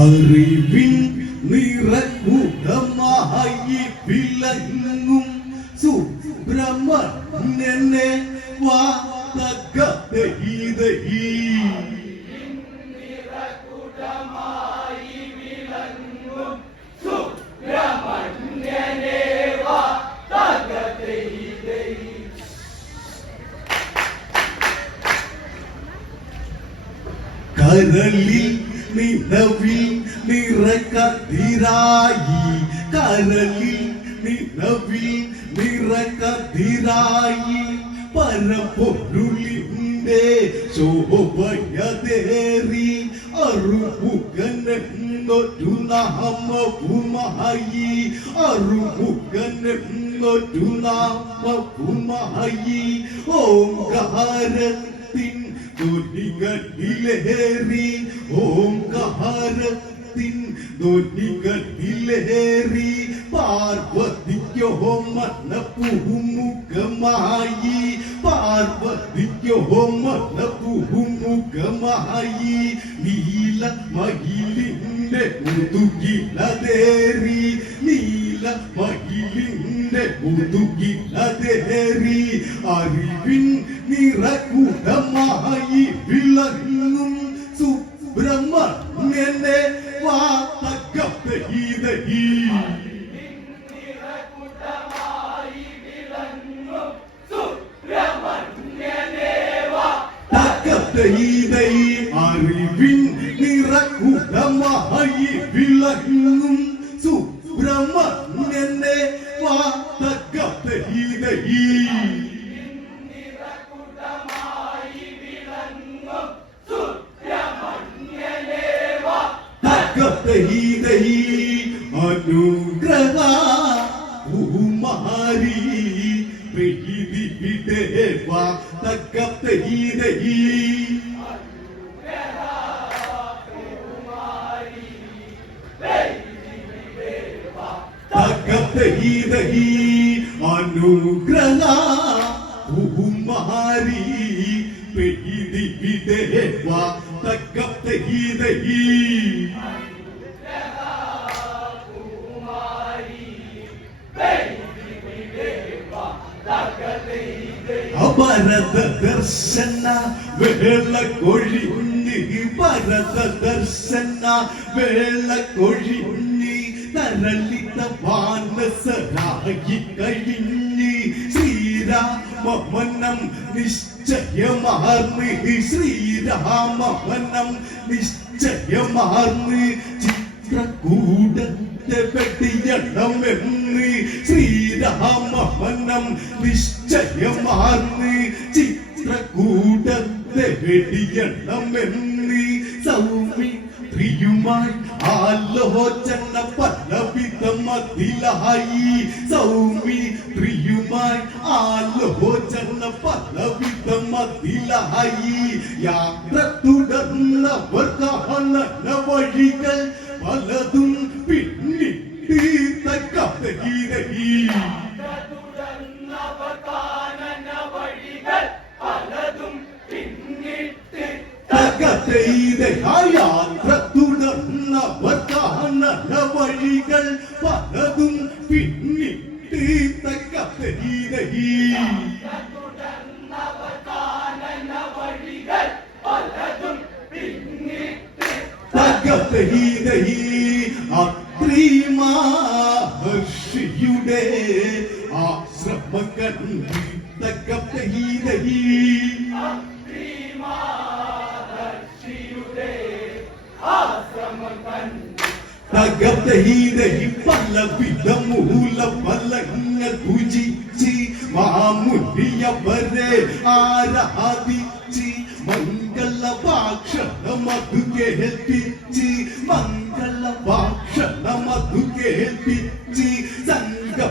അറിവിൻ നിറകൂടമായി വിളങ്ങും സുബ്രഹ്മണ്യനെ വാതകതൈതൈ കരളിൽ നിലവിൽ നിറകതിരായി കരളിൽ നിലവിൽ നിറകതിരായി പരപൊരുളിന്റെ ശോഭയതേറി അറുമുഖനെന്നൊരു നാമവുമായി അറുമുഖനെന്നൊരു നാമവുമായി ഓംകാരത്തിൻ ധ്വനികളിലേറി ഓംകാരത്തിൻ ധ്വനികളിലേറി പാർവതിക്കോ മനപൂമുഖമായി പാർവതിക്കോ മനപൂമുഖമായി നീലമയിലിന്റെ മുതുകിലതേറി നീലമയിലിന്റെ മുതുകിലതേറി അറിവിൻ നിറകൂടമായി വിളങ്ങും സുബ്രഹ്മണ്യനെ വാതകതൈതൈ അറിവിൻ നിറകൂടമായി വിളങ്ങും സുബ്രഹ്മണ്യനെ വാതകതൈതൈ അനുഗ്രഹ കുമാരി ദേവാ തകതൈതൈ തകതൈതൈ അനുഗ്രഹ കുമാരി ദേവാ തകതൈതൈ ഭരത ദർശന വേള കൊഴിഞ്ഞി ഭരത ദർശന വേള കൊഴിഞ്ഞി തരളിത മാനസരായി കഴിഞ്ഞി ശ്രീരാമനം നിശ്ചയമാർന്ന് ശ്രീരാമനം നിശ്ചയമാർന്ന് ചിത്രകൂടത്തെ വെടിയണമെന്ന് ശ്രീരാമനം നിശ്ചയമാർന്ന് ചിത്രകൂടത്തെ വെടിയണമെന്ന് സൗമി പ്രിയുമായി ആലോചന പലവിധമതിലായി സൗമി പ്രിയുമായി ആലോചന പലവിധമതിലായി യാത്ര തുടർന്നവർ കാണന വഴികൾ പലതും പിന്നിട്ട് തകതൈതൈ യാത്ര തുടർന്നവർ കാണന വഴികൾ പലതും പിന്നിട്ട് തകതൈതൈ തകതൈതൈ അത്രി മഹർഷിയുടെ ആശ്രമങ്ങൾ തകതൈതൈ തകതൈതൈ പലവിധ മൂലഫലങ്ങൾ ഭുജിച്ച് മാമുനിയവരെ ആരാധിച്ച് മംഗളഭാഷണമതു കേൾപ്പിച്ച് മംഗളഭാഷണമതു കേൾപ്പിച്ച് സംഗമവേളകളതു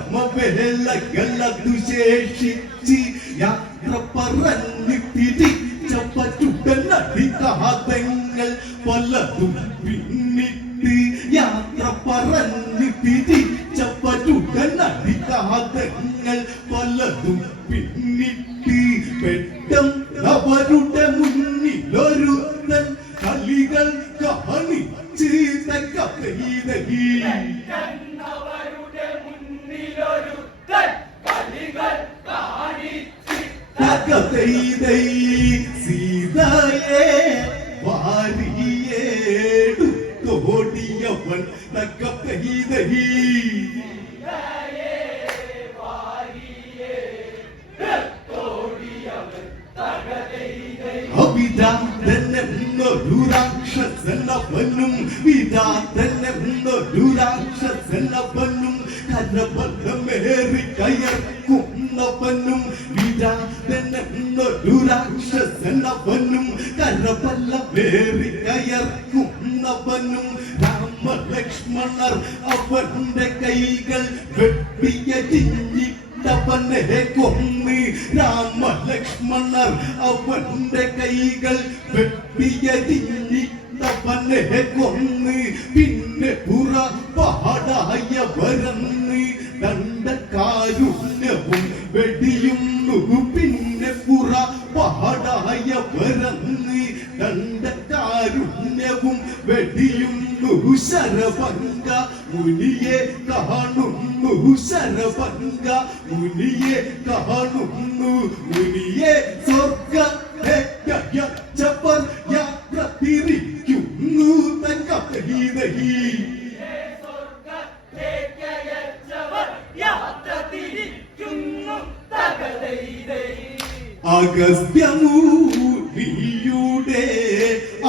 ശേഷിച്ച് യാത്ര പറഞ്ഞ് തിരിച്ച പറ്റുടനടികാതങ്ങൾ പലതും പിന്നിട്ട് യാത്ര പറഞ്ഞ് തിരിച്ച പറ്റുടനടികാതങ്ങൾ പലതും പിന്നിട്ട് പെട്ടെന്നവരുടെ മുന്നിലൊരുത്തൻ കളികൾ കാണിച്ച് തങ്കപ്പെയ്തഹി കണ്ണവരുടെ മുന്നിലൊരു കളികൾ കാണിച്ച് തങ്കപ്പെയ്തൈ സീതയെ വാരിയേടുത്തോടിയവൻ തങ്കപ്പെയ്തഹി വിരാതനെന്നൊരു രാക്ഷസനവനും വിരാതനെന്നൊരു രാക്ഷസനവനും കരബലമേറി കയർക്കുന്നവനും വിരാതനെന്നൊരു രാക്ഷസനവനും കരബലമേറി കയർക്കുന്നവനും രാമലക്ഷ്മണർ അവന്റെ കൈകൾ വെട്ടിയരിഞ്ഞി അവനെ കൊന്ന് രാമലക്ഷ്മണർ അവന്റെ കൈകൾ വെട്ടിയരിഞ്ഞിട്ടവനെ കൊന്ന് പിന്നെ പുറപ്പാടായവരന്ന് ദണ്ഡകാരുണ്യവും വെടിയുന്നു പിന്നെ പുറപ്പാടായവരന്ന് ദണ്ഡകാരുണ്യവും വെടിയുന്നു ശരഭംഗ മുനിയെ കാണുന്നു ശരഭംഗ മുനിയെ കാണുന്നു മുനിയെ സ്വർഗ യാത്ര തിരിക്കുന്നു തങ്കപ്പെയ്തഹി അഗസ്ത്യമുനിയുടെ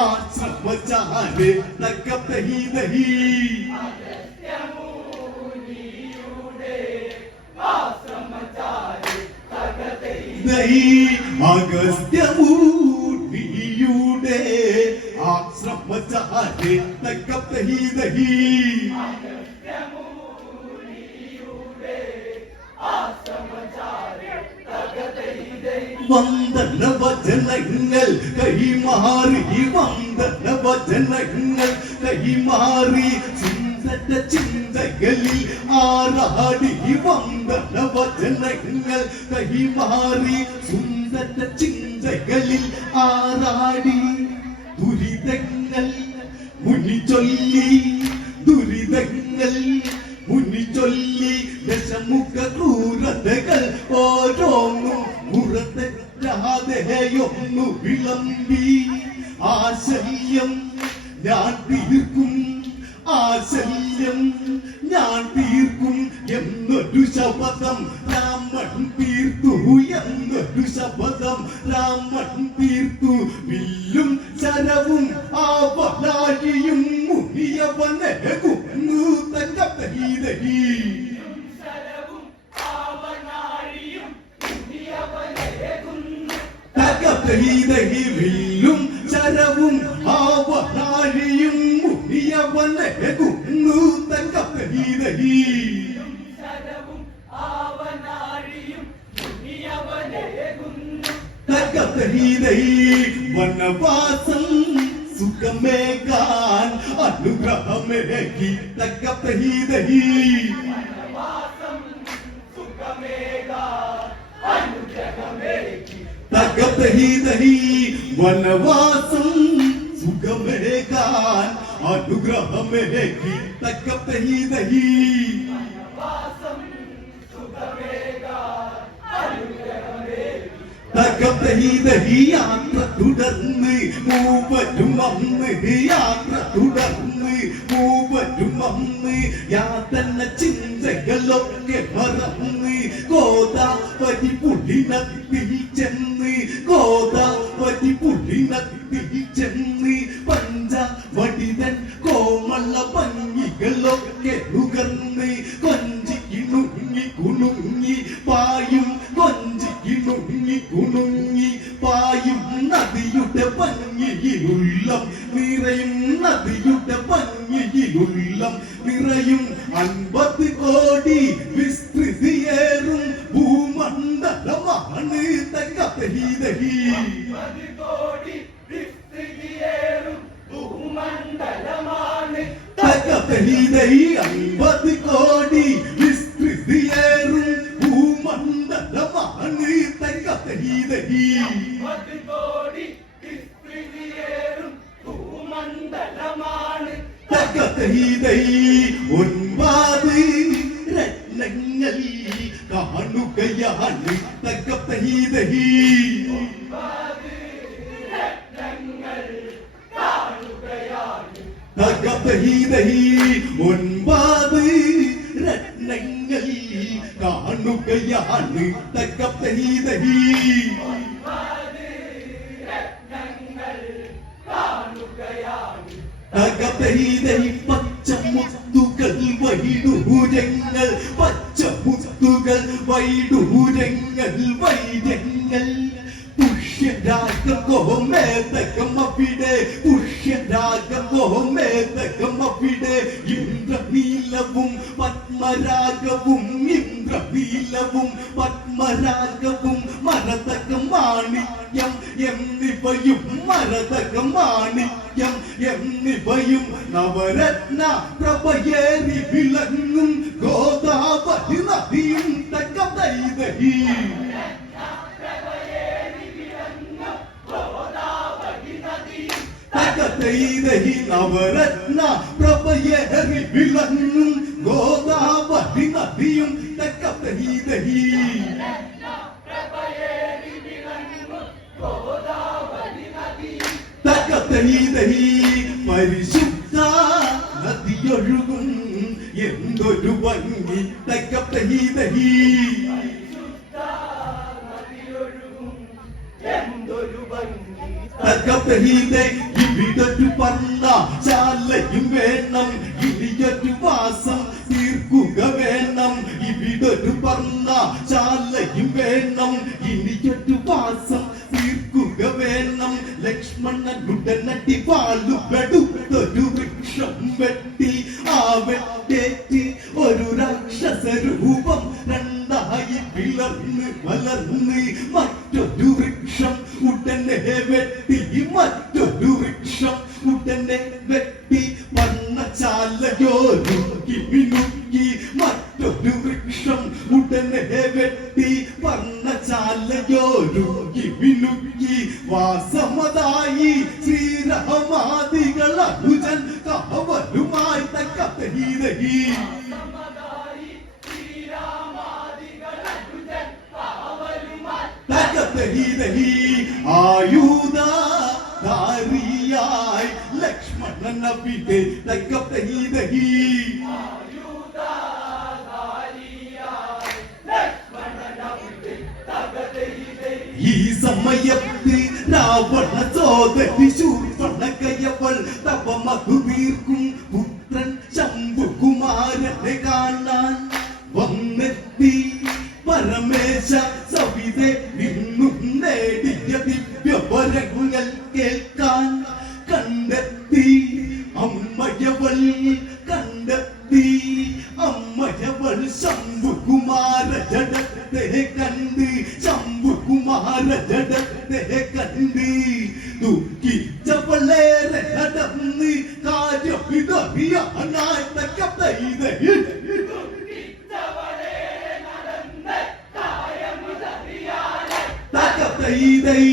ആശ്രമചാരെ തങ്കപ്പെയ്തഹി അഗസ്ത്യമുനിയുടെ ആശ്രമചാരെ തങ്കപ്പെയ്തഹി വന്ദന വചനങ്ങൾ കൈമാറി വന്ദന വചനങ്ങൾ കൈമാറി സുന്ദര ചിന്തകളിൽ ആറാടി വന്ദന വചനങ്ങൾ കൈമാറി സുന്ദര ചിന്തകളിൽ ആറാടി ദുരിതങ്ങൾ മുനി ചൊല്ലി ദുരിതങ്ങൾ മുനി ചൊല്ലി ദശമുഖ ക്രൂരതകൾ ഓരോന്നും മുറതെറ്റാതെയൊന്നു വിളമ്പി ആശല്യം ഞാൻ തീർക്കും ആശല്യം ഞാൻ തീർക്കും എന്നൊരു ശപഥം രാമൻ തീർത്തു എന്നൊരു ശപഥം രാമൻ തീർത്തു വില്ലും ശരവും ആവലാഴിയും മുനിയവനെ കുന്നു തങ്കപ്പെയ്തഹി തങ്കപ്പെയ്തഹി വില്ലും ശരവും ആവലാഴിയും മുനിയവനെ കുന്നു തങ്കപ്പെയ്തഹി തങ്കപ്പെയ്തഹി വനവാസം സുഖമേകാൻ അനുഗ്രഹമേകി തങ്കപ്പെയ്തഹി തങ്കപ്പെയ്തഹി വനവാസം സുഖമേകാൻ അനുഗ്രഹമേകി തങ്കപ്പെയ്തഹി തങ്കപ്പെയ്തഹി യാത്ര തുടർന്ന് മൂവരും അന്ന് യാത്ര തുടർന്ന് മൂവരും അന്ന് യാതന ചിന്തകളൊക്കെ മറന്ന് ഗോദാവരി പുള്ളിനത്തിൽ ചെന്ന് ഗോദാവരി പുള്ളിനത്തിൽ ചെന്ന് പഞ്ചവടിതൻ കോമള ഭംഗികളൊക്കെ നുകർന്ന് കൊഞ്ചിക്കിണുങ്ങി കുണുങ്ങി പായും കൊഞ്ചിക്കിണുങ്ങി കുണുങ്ങി പായും നദിയുടെ ഭംഗിയിലുള്ളം നിറയും നദിയുടെ ഭംഗിയിലുള്ളം നിറയും 50 കോടി വിസ്തൃതിയേറും ഭൂമണ്ഡലമാണ് തങ്കപ്പെയ്തഹി തങ്കപ്പെയ്തഹി 50 കോടി വിസ്തൃതിയേറും ഭൂമണ്ഡലമാണ് തങ്കപ്പെയ്തഹി തങ്കപ്പെയ്തഹി തകതഹീതൈ ഒൻപത് രത്നങ്ങൾ കാണുകയാണ് തകതഹീതൈ തകതഹീതൈ ഒൻപത് രത്നങ്ങൾ കാണുകയാണ് തകതഹീതൈ തകതഹീതൈ പച്ചമുത്തുകൾ വൈഡൂരങ്ങൾ പച്ചമുത്തുകൾ വൈഡൂരങ്ങൾ വൈരങ്ങൾ പുഷ്യരാഗമവിടെ പുഷ്യരാഗമവിടെ ഇന്ദ്രനീലവും പത്മരാഗവും ഇന്ദ്രനീലവും പത്മരാഗവും മരതകം മാണിക്യം എന്നിവയും മരതകം മാണിക്യം എന്നിവയും നവരത്ന പ്രഭയേറി വിളങ്ങും ഗോദാവരി നദിയും തകതൈതഹി തകതൈതഹി നവരത്ന പ്രഭയേറി വിളങ്ങും ഗോദാവരി നദിയും തകതൈതഹി തകതൈതഹി പരിശുദ്ധ നദിയൊഴുകും എന്തൊരു ഭംഗി തകതൈതഹി തകതഹീതൈ ഇവിടൊരു പറഞ്ഞ ശാലയും വേണം ഇനിയൊരു വാസം തീർക്കുക വേണം ഇവിടൊരു പറഞ്ഞ ശാലയും വേണം ഇനിയൊരു വാസം തീർക്കുക വേണം ലക്ഷ്മണനുടനടി വാളുകടുത്തൊരു വൃക്ഷം വെട്ടി ആ വെട്ടേറ്റ് ഒരു രാക്ഷസരൂപം രണ്ടായി പിളർന്ന് വളർന്ന് മറ്റൊരു വൃക്ഷം ഉടനെ വെട്ടി മറ്റൊരു വൃക്ഷം ഉടനെ വെട്ടി വർണ്ണശാലയോരുക്കി മിനുക്കി മറ്റൊരു വൃക്ഷം ഉടനെ വെട്ടി വർണ്ണശാലയോരുക്കി മിനുക്കി വാസമതായി ശ്രീരാമാദികൾ അനുജൻ കാവലുമായി തകതഹീതഹി തകതഹീതഹി ആയുധധാരിയായി ലക്ഷ്മണൻ അവിടെ തകതഹീതഹി ഈ സമയത്ത് രാവണ സോദരി ശൂർപ്പണഖയവൾ തപമധു തീർക്കും പുത്രൻ ശംഭുകുമാരനെ കാണാൻ വന്നെത്തി പരമേശ സവിതെ നിന്നും നേടിയ ദിവ്യവരങ്ങൾ കേൾക്കാൻ കണ്ടെത്തി അമ്മയവൾ കണ്ടെത്തി അമ്മയവൾ ശംഭുകുമാര ജഡത്തെ കണ്ട് ശംഭുകുമാര ജഡത്തെ കണ്ട് ദുഃഖിച്ചവളേറെ നടന്ന് കാര്യമിതറിയാനായി തകതൈതഹി തകതൈതൈ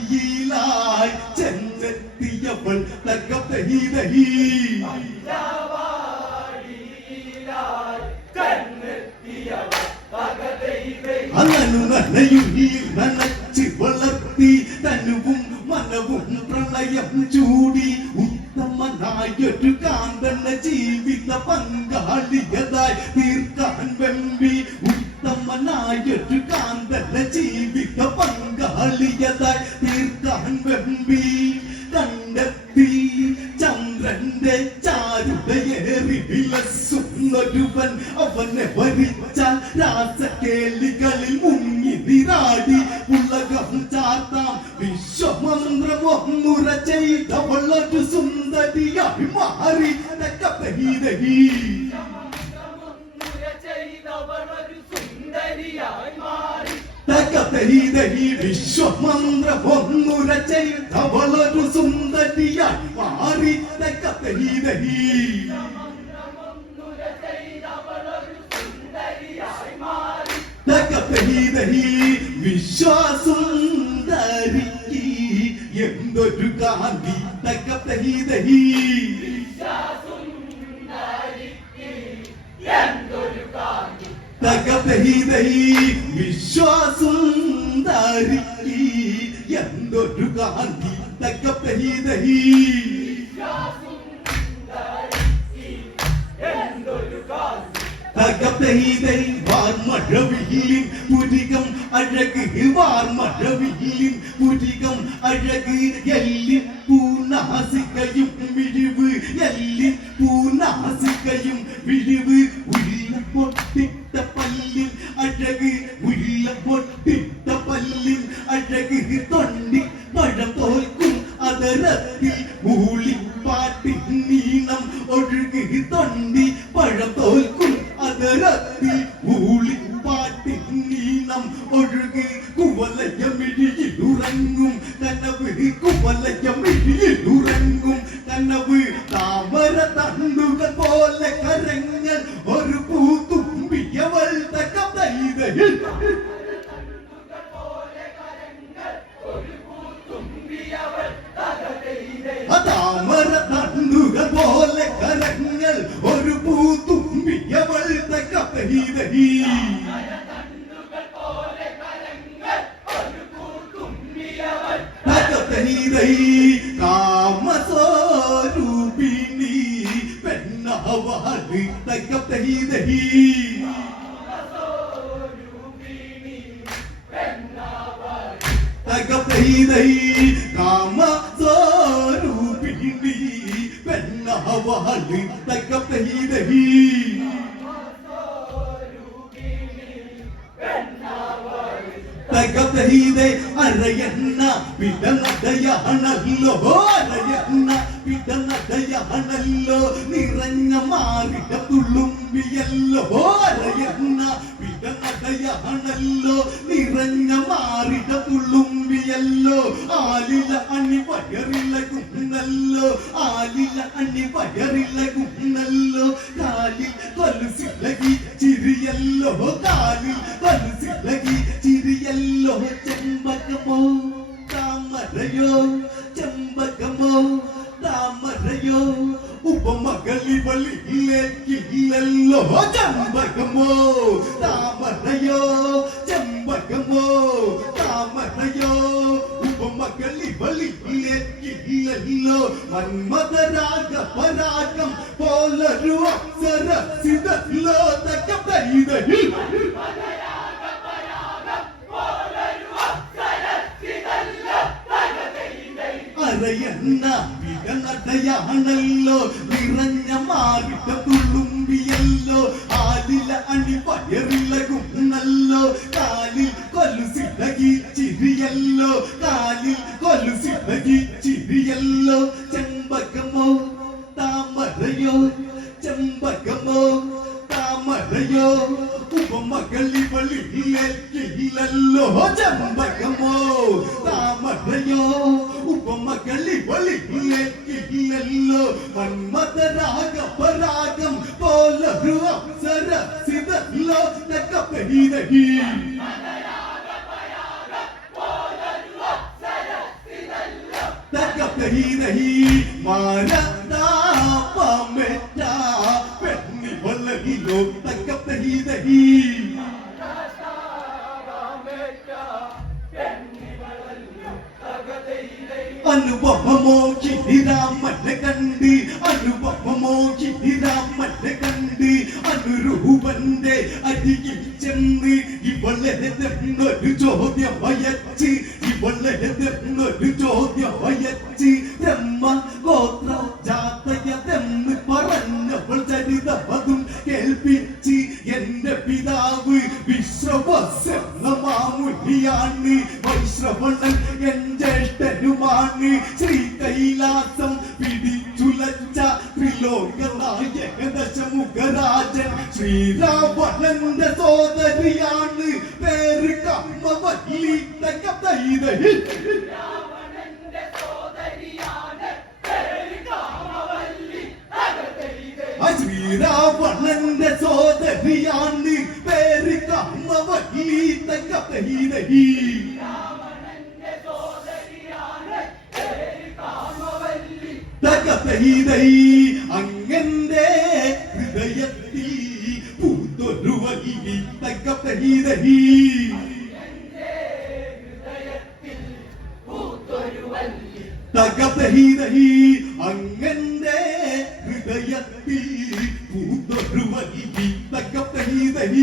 പഞ്ചവാടിയിലായി ചെന്നെത്തിയവൾ തകതൈതഹി അനനു നനയും നീർ നനച്ച് വളർത്തി തനുവും മനവും പ്രളയം ചൂടി ഉത്തമനായൊരു കാന്തന ജീവിത പങ്കാളിയതായി തീർക്കാൻ വെമ്പി ഉത്തമനായൊരു കാന്തന ജീവിത പങ്കാളിയതായി തീർക്കാൻ വെമ്പി കണ്ടെത്തി ചന്ദ്രന്റെ ചാരുതയേറി വിലസുന്നൊരുവൻ അവനെ വരിച്ചാൽ രാസകേളികളിൽ മുങ്ങി നിരാടി ഉലകം ചാത്താം വിശ്വമന്ത്രമൊന്നുര ചെയ്തവളൊരു സുന്ദരിയായി മാറി തകതഹീതഹി തകതഹീതഹി വിശ്വമന്ത്രമൊന്നുര ചെയ്തവളൊരു സുന്ദരിയായി മാറി തകതഹീതഹി തകതഹീതഹി വിശ്വസുന്ദരിക്ക് എന്തൊരു കാന്തി തകതഹി ദഹി എന്തൊരു കാന്തി തകതഹി ദഹി വിശ്വാസുന്ദരിക്ക് എന്തൊരു കാന്തി തകതഹി ദഹി എന്തൊരു കാന്തി തകതഹി വാർമഴവില്ലിൻ പുരികം അഴക് വാർമഴവില്ലിൻ പുരികം അഴക് എല്ലിൻ പൂനാസികയും വിരിവ് എല്ലിൻ പൂനാസികയും വിരിവ് ഉള്ള പൊട്ടിട്ട പല്ലിൻ അഴക് ഉള്ള പൊട്ടിട്ട പല്ലിൻ അഴക് തൊണ്ടി പഴം തോൽക്കും അതരത്തിൽ മൂളിപ്പാട്ടിൻ നീണം ഒഴുകി തൊണ്ടി പഴം തോൽക്കും അതരത്തിൽ മൂളിപ്പാട്ടിൻ നീണം ഒഴുകി കുവലയമിഴിയിൽ ഉറങ്ങും കനവ് കുവലയമിഴിയിൽ ഉറങ്ങും കനവ് താമര തണ്ടുകൾ പോലെ കരങ്ങൾ ഒരു പൂത്തുമ്പിയവൾ തകതൈതയിൽ താമര തണ്ടുകൾ പോലെ കരങ്ങൾ ഒരു പൂത്തുമ്പിയവൾ തകതൈതയിൽ കാമസ്വരൂപിണി പെണ്ണാവാളി തകതഹി ദഹി തകതഹി ദഹി കാമസ്വരൂപിണി പെണ്ണാവാളി തകതഹി ദഹി തകതഹീതെ അരയണ്ണ പിടനടയാണല്ലോ അരയണ്ണ പിടനടയാണല്ലോ നിറഞ്ഞ മാറിട തുളുമ്പിയല്ലോ അരയണ്ണ പിടനടയാണല്ലോ നിറഞ്ഞ മാറിട തുളുമ്പിയല്ലോ ആലില അണി വയറിലകുന്നല്ലോ ആലില അണി വയറിലകുന്നല്ലോ കാലിൽ കൊലുസിലകി ചിരിയല്ലോ കാലിൽ കൊലുസിലകി ചിരിയല്ലോ ചെമ്പകമോ താമരയോ ചെമ്പകമോ താമരയോ ഉപമകളിവളിലേക്കില്ലല്ലോ ചെമ്പകമോ താമരയോ ചെമ്പകമോ താമരയോ ഉപമകളിവളിലേക്കില്ലല്ലോ മന്മഥരാഗ പരാഗം പോലൊരു അപ്സര സിതല്ലോ തകതൈതയിൽ അരയണ്ണ പിടനടയാണല്ലോ നിറഞ്ഞ മാറിട്ട തുളുമ്പിയല്ലോ ആലില അണി വയറിലകുന്നല്ലോ കാലിൽ കൊലുസിലകി ചിരിയല്ലോ കാലിൽ കൊലുസിലകി ചിരിയല്ലോ ചെമ്പകമോ താമരയോ ചെമ്പകമോ താമരയോ ഉപമകളിവളിലേക്കില്ലല്ലോ ചെമ്പകമോ താമരയോ ഉപമകളിവളിലേക്കില്ലല്ലോ മന്മഥരാഗ പരാഗം പോലൊരു അപ്സര സിതല്ലോ തകതഹി ദഹി തകതഹി ദഹി മാനതാപമെറ്റ പെണ്ണിവളകിലോ തകതഹി ദഹി അനുപമമോ കിരാമനെ കണ്ട് അനുപമമോ കിരാമനെ കണ്ട് അനുരൂപന്റെ അരികിൽ ചെന്ന് ഇവളെ ഒരു ചോദ്യം വയച്ച് ഇവളെ ഒരു ചോദ്യം വയച്ച് ബ്രഹ്മ ഗോത്ര ജാതയതെന്ന് പറഞ്ഞവൾ ചരിതമതും കേൾപ്പിച്ച് എന്റെ പിതാവ് വിശ്രവസെന്ന മാമുനിയാണ് വൈശ്രവണൻ എൻ ജ്യേഷ്ഠനുമാണ് ശ്രീ കൈലാസം പിടിച്ചുലച്ച ത്രിലോകനായക ദശമുഖരാജൻ ശ്രീരാവണന്റെ സോദരിയാണ് പേര് കമ്മവല്ലി തകതൈതയിൽ ശ്രീരാവണന്റെ സോദരിയാണ് പേര് കമ്മവല്ലി തകതഹി ദഹി തകതൈതൈ അങ്ങന്റെ ഹൃദയത്തിൽ പൂത്തൊരു വല്ലി തകതൈതൈ തകതൈതൈ അങ്ങന്റെ ഹൃദയത്തിൽ പൂത്തൊരു വല്ലി തകതൈതൈ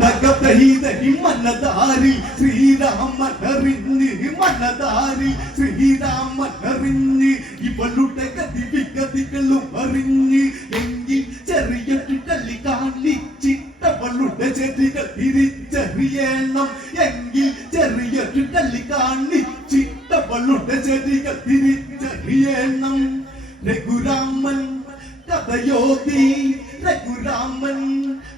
തകതൈതൈ മനതാരി ശ്രീരാമനറിഞ്ഞ് മനതാരി ശ്രീരാമനറിഞ്ഞ് ഇവളുടെ ഗതിവിഗതികളും അറിഞ്ഞ് എങ്കിൽ ചെറിയൊരു കളി കാണിച്ചിട്ടവളുടെ ചെടികൾ തിരിച്ചറിയണം എങ്കിൽ ചെറിയൊരു കളി കാണിച്ചിട്ടവളുടെ ചെടികൾ തിരിച്ചറിയണം രഘുരാമൻ കഥയോതി രഘുരാമൻ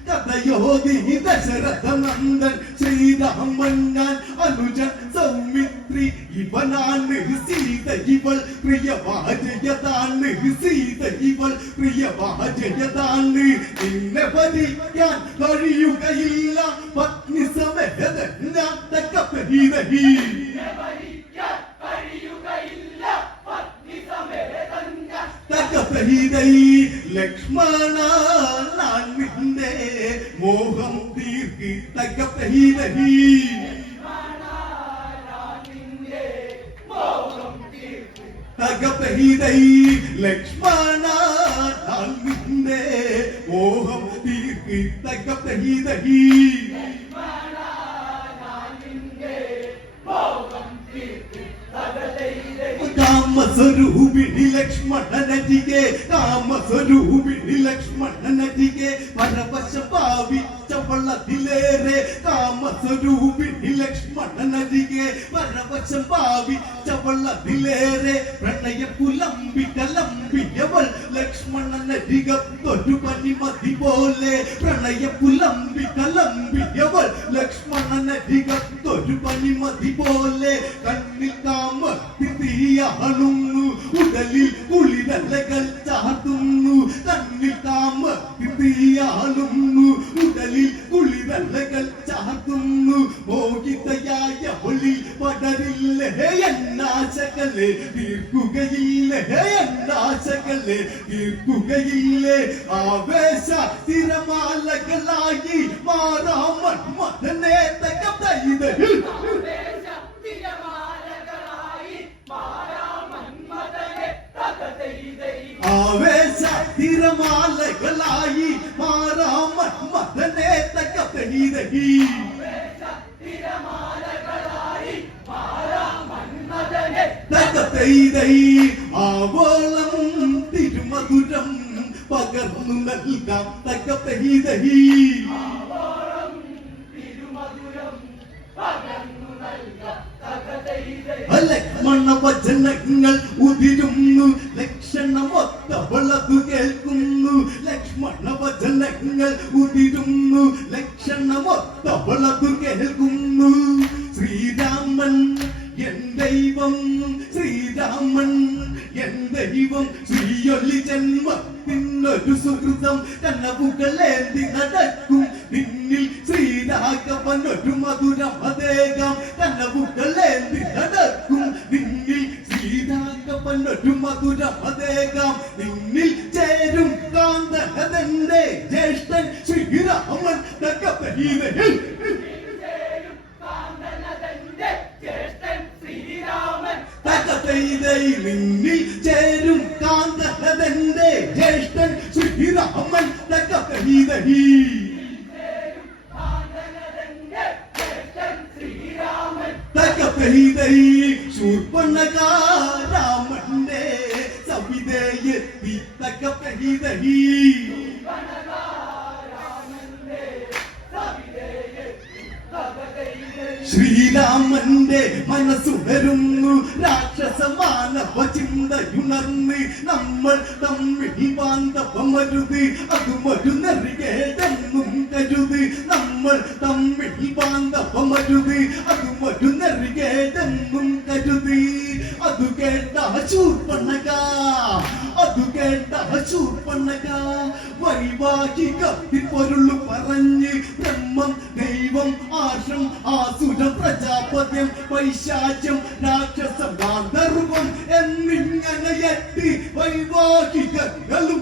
കഥയോതി ദശരഥനന്ദൻ ശ്രീരാമൻ ഞാൻ അനുജൻ സൗമിത്രി ഇവനാണ് സീത ഇവൾ പ്രിയവാജയതാണ് സീത ഇവൾ പ്രിയവാജയതാണ് നിന്നെ ഭരിക്കാൻ കഴിയുകയില്ല പത്നി സമേതൻ ഞാൻ തകതൈതൈ തകതൈതൈ ലക്ഷ്മണ ഞാൻ നിന്റെ മോഹം തീർക്കി തകതൈതൈ തകതൈതൈ ലക്ഷ്മണ ഞാൻ നിന്റെ മോഹം തീർക്കി തകതൈതൈ കാമസ്വരൂപിണി ലക്ഷ്മണനജികെ കാമസ്വരൂപിണി ലക്ഷ്മണനജികെ പരവശ ഭാവിച്ചവളതിലേറെ കാമസ്വരൂപിണി ലക്ഷ്മണനജികെ പരവശ ഭാവിച്ചവളതിലേറെ പ്രണയ പുലമ്പി കലമ്പിയവൾ ലക്ഷ്മണനജികത്തൊരു പനിമതി പോലെ പ്രണയ പുലമ്പി കലമ്പിയവൾ ലക്ഷ്മണനജികത്തൊരു പനിമതി പോലെ കണ്ണിൽ കാമ തീയാളുന്നു ഉടലിൽ കുളിരലകൾ ചാർത്തുന്നു കണ്ണിൽ കാമ തീയാളുന്നു ഉടലിൽ കുളിരലകൾ ചാർത്തുന്നു മോഹിതയായ ഒളി പടരില്ലേ എന്നാശകളെ തീർക്കുകയില്ലേ എന്നാശകളെ തീർക്കുകയില്ലേ ആവേശ തിരമാലകളായി മാറാമൻ മതനെ തകതൈതൈ ആവേശ തിരമാലകളായി മാറാമൻ മതനെ തകതൈതൈ തകതൈതൈ ആവോളം തിരുമധുരം പകർന്നു നൽകാം തകതൈതൈ ലക്ഷ്മണ വചനങ്ങൾ ഉതിരുന്നു ലക്ഷണമൊത്തവളതു കേൾക്കുന്നു ലക്ഷ്മണ വചനങ്ങൾ ഉതിരുന്നു ലക്ഷണമൊത്തവളതു കേൾക്കുന്നു ശ്രീരാമൻ എൻ ദൈവം ശ്രീരാമൻ എൻ ദൈവം ശ്രീയൊല്ലി ജന്മത്തിനൊരു സുഹൃതം കനവുകളേന്തി നടക്കും നിന്നിൽ ശ്രീരാഘവൻ ഒരു മധുരമതേകം കനവുകളേന്തി നടക്കും നിന്നിൽ ശ്രീരാഘവൻ ഒരു മധുരമതേകം നിന്നിൽ ചേരും കാന്തനതെന്റെ ജ്യേഷ്ഠൻ ശ്രീരാമൻ തകതൈതൈ തകതൈതൈ നിന്നിൽ ചേരും കാന്തനതെന്റെ ജ്യേഷ്ഠൻ ശ്രീരാമൻ തകതൈതൈ തകതൈതൈ ശൂർപ്പണഖ രാമന്റെ സവിതയെത്തി തകതൈതൈ ശ്രീരാമന്റെ മനസ്സുണരുന്നു രാക്ഷസ മാനവ ചിന്തയുണർന്ന് നമ്മൾ തമ്മിൽ ബാന്ധവമരുത് അതുമൊരു നെറികേടെന്നും കരുത് നമ്മൾ തമ്മിൽ ബാന്ധവമരുത് അതുമൊരു നെറികേടെന്നും കരുത് അതു കേട്ട ശൂർപ്പണഖ അതു കേട്ട ശൂർപ്പണഖ വൈവാഹികത്തിൽ പൊരുള് പറഞ്ഞ് ബ്രഹ്മം ദൈവം ആശ്ര രാഷ്ട്രം ആസുരം പ്രജാപത്യം പൈശാചം രാക്ഷസം ഗാന്ധർവം എന്നിങ്ങനെ 8 വൈവാഹികങ്ങളും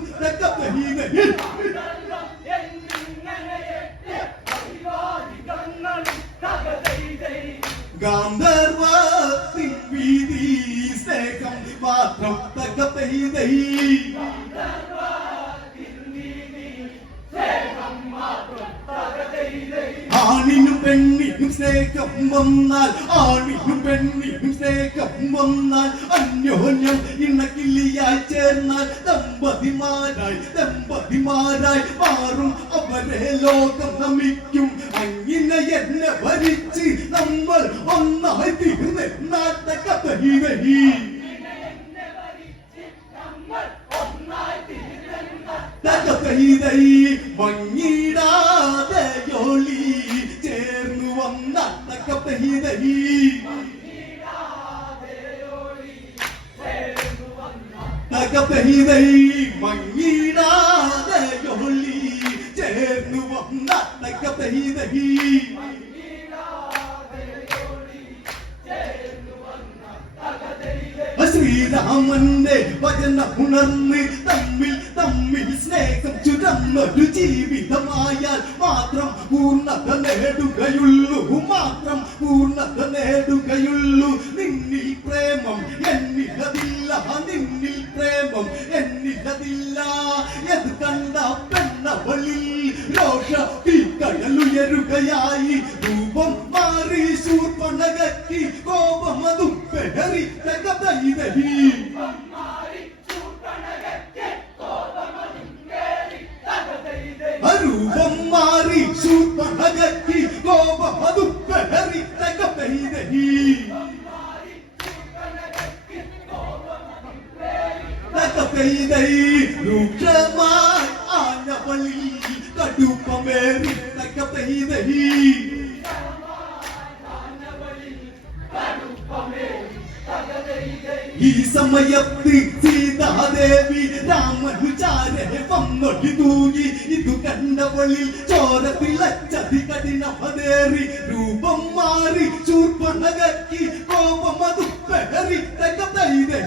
ഗാന്ധർവത്തിൻ വീതി സ്നേഹം മാത്രം തകതൈതൈ ആണിനും പെണ്ണിനും സ്നേഹം വന്നാൽ ആണിനും പെണ്ണിനും സ്നേഹം വന്നാൽ അന്യോന്യം ഇണക്കിളിയായി ചേർന്നാൽ ദമ്പതിമാരായി മാറും അവരെ ലോകം നമിക്കും അങ്ങനെ എന്നെ ഭരിച്ച് നമ്മൾ ഒന്നായി തീർന്നെന്നാത്ത കഥയിവഹി തകതൈതൈ മങ്ങിടാതെ യോളി ചേർന്നു വന്ന തകതൈതൈ തകതൈതൈ മങ്ങിടാതെ യോളി ചേർന്നു വന്ന തകതൈതൈ ശ്രീരാമന്റെ വചനം ഉണർന്ന് തമ്മിൽ സ്നേഹം ചുരന്നൊരു ജീവിതമായാൽ മാത്രം പൂർണ്ണത നേടുകയുള്ളൂ നിന്നിൽ പ്രേമം എന്നില്ലതില്ല എത് കണ്ട പെണ്ണവളിൽ രോഷ കടലുയരുകയായി രൂപം മാറി ശൂർപ്പണകറ്റി കോപമതും പെഹറി തകതൈതൈ രൂപം മാറി ശൂർപ്പണകറ്റി കോപമതും പെഹറി തകതൈതൈ തകതൈതൈ രൂക്ഷമായി ആനവളി കടുപ്പമേറി തകതൈതൈ ഈ സമയത്ത് സീതാദേവി രാമനുചാരെ വന്നൊടി തൂങ്ങി ഇതു കണ്ടവളിൽ ചോരത്തിലച്ചതി കഠിനമതേറി രൂപം മാറി ചൂർപ്പണകറ്റി കോപമതു പെഹറി തകതൈതൈ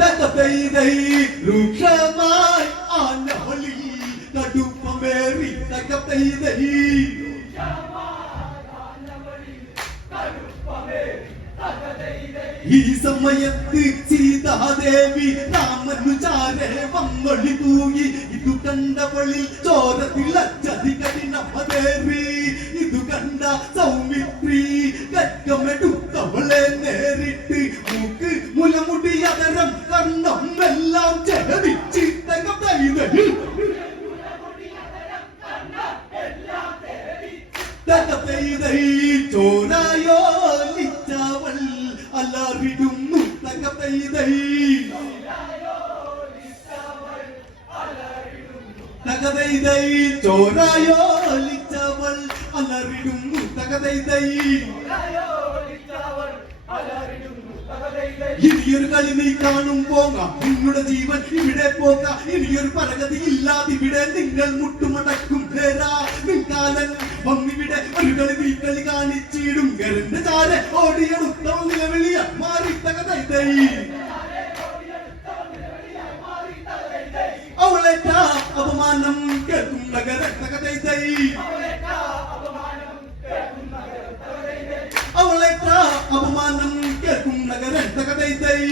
തകതൈതൈ രൂക്ഷമായി ആനവളിൽ കടുപ്പമേറി തകതൈതൈ ഈ സമയത്ത് സീതാദേവി രാമനുചാരെ വന്നൊളി തൂങ്ങി ഇതു കണ്ടവളിൽ ചോരത്തിലച്ചതി കഠിനമതേറി ഇതു കണ്ട സൗമിത്രി കറ്റമെടുത്തവളെ നേരിട്ട് മൂക്ക് മുലമുടി അതരം കണ്ണം എല്ലാം ചേരിച്ച് തകതൈതൈ തകതൈതൈ ചോരായോ ലിച്ചവൾ അലറിടുന്നു തകതൈതൈ തകതൈതൈ ചോരായോ ലിച്ചവൾ അലറിടുന്നു തകതൈതൈ ഇനിയൊരു കളി നീ കാണും പോക നിങ്ങളുടെ ജീവൻ ഇവിടെ പോക ഇനിയൊരു പരഗതി ഇല്ലാതിവിടെ നിങ്ങൾ മുട്ടുമടക്കും നിൻകാലൻ വന്നിവിടെ ഒരു കളി കാണിച്ചിടും ഗരന്റെ ചാരെ ഓടിയെടുത്ത നിലവിളിയ മാറി തകതൈതൈ അവളേറ്റ അപമാനം കേൾക്കും നഗര തകതൈതൈ അവളേറ്റ അപമാനം കേൾക്കും നഗര തകതൈതൈ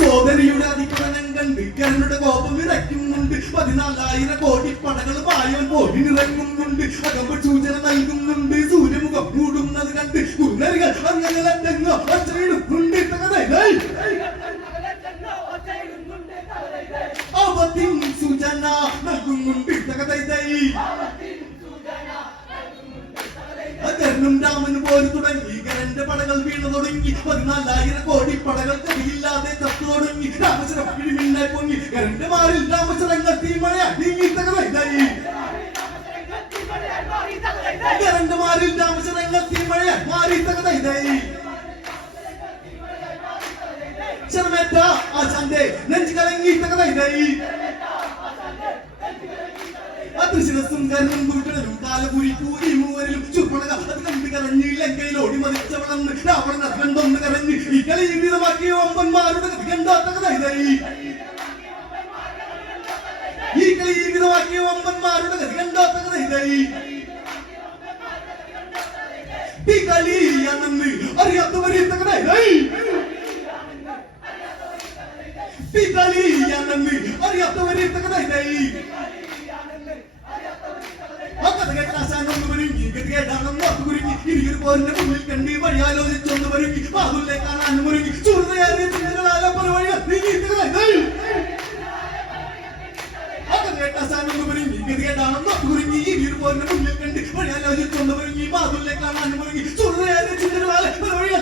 സോദരിയുടെ അതിക്രമം കണ്ട് കരനുടെ കോപം വിറയ്ക്കുന്നുണ്ട് 14,000 കോടി പടകൾ പായം പോരിനിറങ്ങുന്നുണ്ട് അകമ്പ സൂചന നൽകുന്നുണ്ട് സൂര്യമുഖം മൂടുന്നത് കണ്ട് കുന്നരികൾ അങ്ങനെ ലറ്റങ്ങോ ഒച്ചയിടുന്നുണ്ട് തകതൈതൈ അവത്തിൻ സൂചന നൽകുന്നുണ്ട് തകതൈതൈ കരനും രാമന് പോര് തുടങ്ങി കരന്റെ പടകൾ വീണു തുടങ്ങി 14,000 കോടി പടകൾ കടിയില്ലാതെ ചത്തു തുടങ്ങി രാമചരം പിടിമിന്നായി പൊങ്ങി കരന്റെ മാറിൽ രാമചരങ്ങൾ തീമഴ നീങ്ങി തകതൈതൈ കരന്റെ മാറിൽ രാമചരങ്ങൾ തീമഴ മാറി തകതൈതൈ ശരമേറ്റ ആശാന്റെ നെഞ്ചു കലങ്ങി തകതൈതൈ സുന്ദരനും ദുർഘടനും കാലപുരിക്കൂ ഈ മൂവരിലും ചുർപ്പണക അത് കണ്ടു കറഞ്ഞ് ലങ്കയിലോടി മതിച്ചവളന്ന് രാവണൻ ഹസ്ബൻഡൊന്ന് കറഞ്ഞ് ഈ കളി ജീവിതമാക്കിയ വമ്പന്മാരുടെ കഥ കണ്ടാത്ത കഥ ഇതായി ഈ കളി ജീവിതമാക്കിയ വമ്പന്മാരുടെ കഥ കണ്ടാത്ത കഥ ഇതായി ഈ കളിയാണെന്ന് അറിയാത്തവരെന്ത കഥ ഇതായി ഈ കളിയാണെന്ന് അറിയാത്തവരെന്ത കഥ ഇതായി പോരിന്റെ മുന്നിൽ കണ്ടി വഴിയാലോചിച്ചൊന്ന് ഒരുങ്ങി ബാഹുലെ കാണാൻ ഒരുങ്ങി ചൂർന്നയാറിയ ചിന്തകളാലെ പല വഴി ഒരുങ്ങി ഈ പോരിന്റെ മുന്നിൽ കണ്ടി വഴിയാലോചിച്ചൊന്ന് ഒരുങ്ങി ബാഹുലെ കാണാൻ ഒരുങ്ങി ചൂർന്നയാറിയ ചിന്തകളാലെ പല വഴി